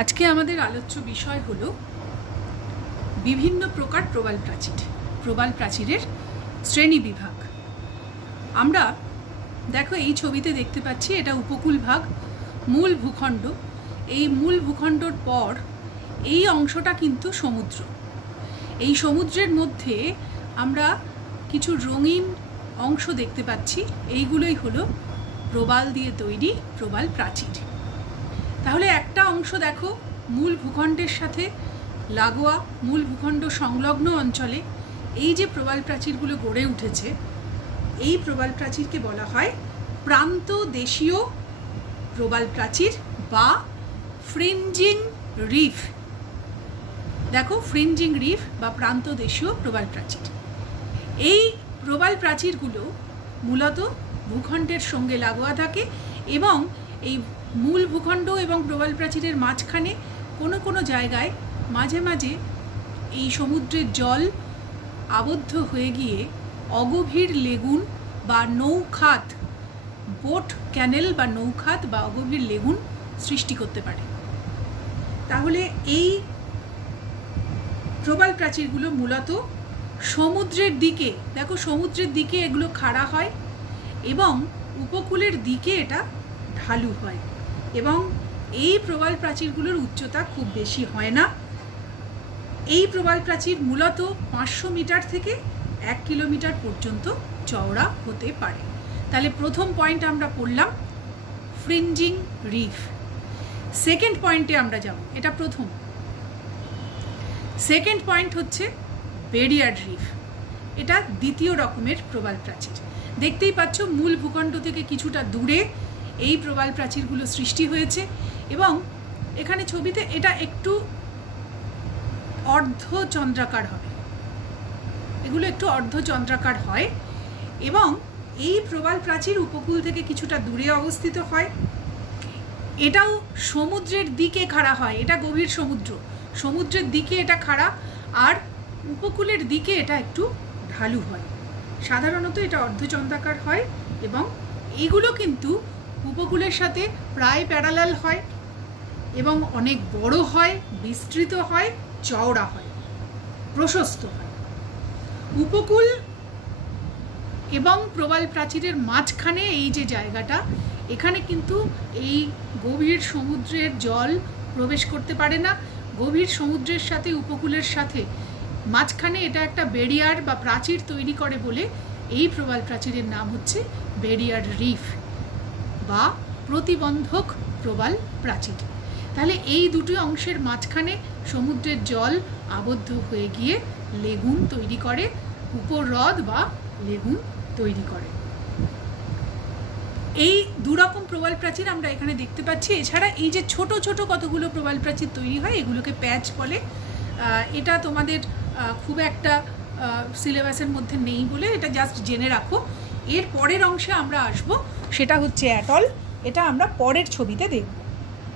আজকে আমাদের আলোচ্য বিষয় হলো বিভিন্ন প্রকার প্রবাল প্রাচীর, প্রবাল প্রাচীরের শ্রেণী বিভাগ। আমরা দেখো এই ছবিতে দেখতে পাচ্ছি এটা উপকূল ভাগ, মূল ভূখণ্ড। এই মূল ভূখণ্ডর পর এই অংশটা কিন্তু সমুদ্র। এই সমুদ্রের মধ্যে আমরা কিছু রঙিন অংশ দেখতে পাচ্ছি, এইগুলোই হলো প্রবাল দিয়ে তৈরি প্রবাল প্রাচীর। তাহলে একটা অংশ দেখো মূল ভূখণ্ডের সাথে লাগোয়া, মূল ভূখণ্ড সংলগ্ন অঞ্চলে এই যে প্রবাল প্রাচীরগুলো গড়ে উঠেছে, এই প্রবাল প্রাচীরকে বলা হয় প্রান্ত দেশীয় প্রবাল প্রাচীর বা ফ্রিঞ্জিং রিফ। দেখো ফ্রিঞ্জিং রিফ বা প্রান্ত দেশীয় প্রবাল প্রাচীর। এই প্রবাল প্রাচীরগুলো মূলত ভূখণ্ডের সঙ্গে লাগোয়া থাকে এবং এই মূল ভূখণ্ড এবং প্রবাল প্রাচীরের মাঝখানে কোনো কোনো জায়গায় মাঝে মাঝে এই সমুদ্রের জল আবদ্ধ হয়ে গিয়ে অগভীর লেগুন বা নৌখাত, বোট ক্যানেল বা নৌখাত বা অগভীর লেগুন সৃষ্টি করতে পারে। তাহলে এই প্রবাল প্রাচীরগুলো মূলত সমুদ্রের দিকে, দেখো সমুদ্রের দিকে এগুলো খাড়া হয় এবং উপকূলের দিকে এটা ঢালু হয় এবং এই প্রবাল প্রাচীরগুলোর উচ্চতা খুব বেশি হয় না। এই প্রবাল প্রাচীর মূলত 500 মিটার থেকে 1 কিলোমিটার পর্যন্ত চওড়া হতে পারে। তাহলে প্রথম পয়েন্ট আমরা পড়লাম ফ্রিঞ্জিং রিফ। সেকেন্ড পয়েন্টে আমরা যাব, এটা প্রথম। সেকেন্ড পয়েন্ট হচ্ছে ব্যারিয়ার রিফ। এটা দ্বিতীয় রকমের প্রবাল প্রাচীর। দেখতেই পাচ্ছ মূল ভূখণ্ড থেকে কিছুটা দূরে এই প্রবাল প্রাচীরগুলো সৃষ্টি হয়েছে এবং এখানে ছবিতে এটা একটু অর্ধচন্দ্রাকার হবে, এগুলো একটু অর্ধচন্দ্রাকার হয় এবং এই প্রবাল প্রাচীর উপকূল থেকে কিছুটা দূরে অবস্থিত হয়। এটাও সমুদ্রের দিকে খাড়া হয়, এটা গভীর সমুদ্র, সমুদ্রের দিকে এটা খাড়া আর উপকূলের দিকে এটা একটু ঢালু হয়। সাধারণত এটা অর্ধচন্দ্রাকার হয় এবং এগুলো কিন্তু উপকূলের সাথে প্রায় প্যারালাল হয় এবং অনেক বড় হয়, বিস্তৃত হয়, চওড়া হয়, প্রশস্ত হয়। উপকূল এবং প্রবাল প্রাচীরের মাঝখানে এই যে জায়গাটা, এখানে কিন্তু এই গভীর সমুদ্রের জল প্রবেশ করতে পারে না। গভীর সমুদ্রের সাথে উপকূলের সাথে মাঝখানে এটা একটা ব্যারিয়ার বা প্রাচীর তৈরি করে বলে এই প্রবাল প্রাচীরের নাম হচ্ছে ব্যারিয়ার রিফ বা প্রতিবন্ধক প্রবাল প্রাচীর। তাহলে এই দুটি অংশের মাঝখানে সমুদ্রের জল আবদ্ধ হয়ে গিয়ে লেগুন তৈরি করে, উপহ্রদ বা লেগুন তৈরি করে। এই দুরকম প্রবাল প্রাচীর আমরা এখানে দেখতে পাচ্ছি। এছাড়া এই যে ছোট ছোট কতগুলো প্রবাল প্রাচীর তৈরি হয়, এগুলোকে প্যাচ বলে। এটা তোমাদের খুব একটা সিলেবাসের মধ্যে নেই বলে এটা জাস্ট জেনে রাখো। এর পরের অংশে আমরা আসব, সেটা হচ্ছে অ্যাটল। এটা আমরা পরের ছবিতে দেখব।